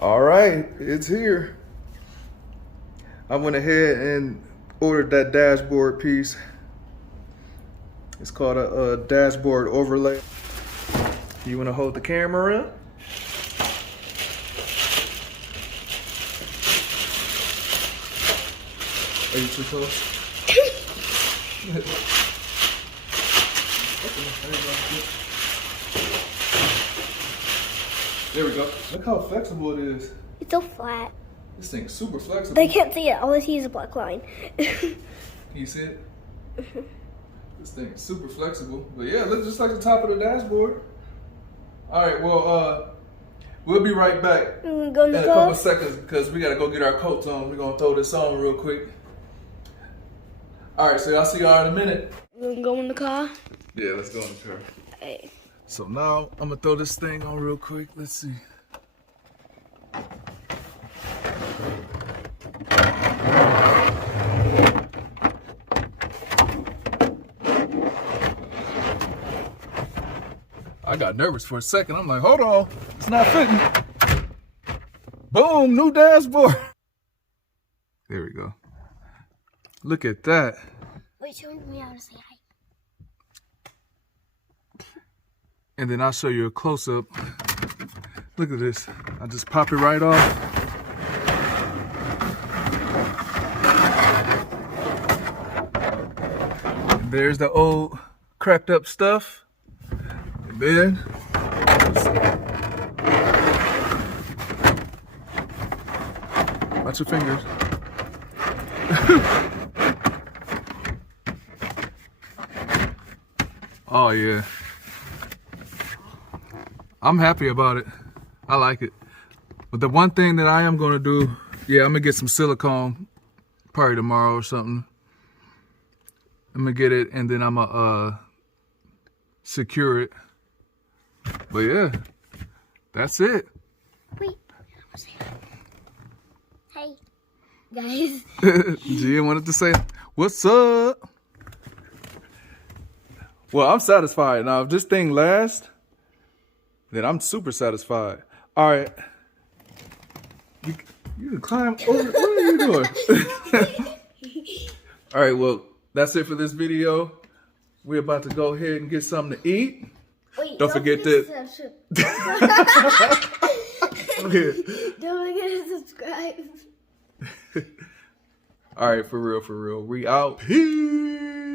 All right, it's here. I went ahead and ordered that dashboard piece. It's called a dashboard overlay. You want to hold the camera up? Are you too close? There we go. Look how flexible it is. It's so flat. This thing's super flexible. They can't see it. All I see is a black line. Can you see it? This thing's super flexible. But yeah, it looks just like the top of the dashboard. All right, well, we'll be right back in a couple of seconds because we got to go get our coats on. We're going to throw this on real quick. All right, so I'll see y'all in a minute. We're gonna go in the car? Yeah, let's go in the car. Hey. So now I'm gonna throw this thing on real quick. Let's see. I got nervous for a second. I'm like, hold on, it's not fitting. Boom, new dashboard. There we go. Look at that. Wait, show me how to say hi. And then I'll show you a close-up. Look at this. I just pop it right off. And there's the old cracked up stuff. And then, watch your fingers. Oh yeah. I'm happy about it. I like it. But the one thing that I am gonna do, yeah, I'm gonna get some silicone probably tomorrow or something. I'm gonna get it and then I'm gonna secure it. But yeah, that's it. Wait, I'm gonna say hi. Hey, guys. Gia wanted to say, what's up? Well, I'm satisfied. Now, if this thing lasts, then I'm super satisfied. All right. You can climb over. What are you doing? All right, well, that's it for this video. We're about to go ahead and get something to eat. Wait, don't forget to... Don't forget to subscribe. All right, for real. We out. Peace.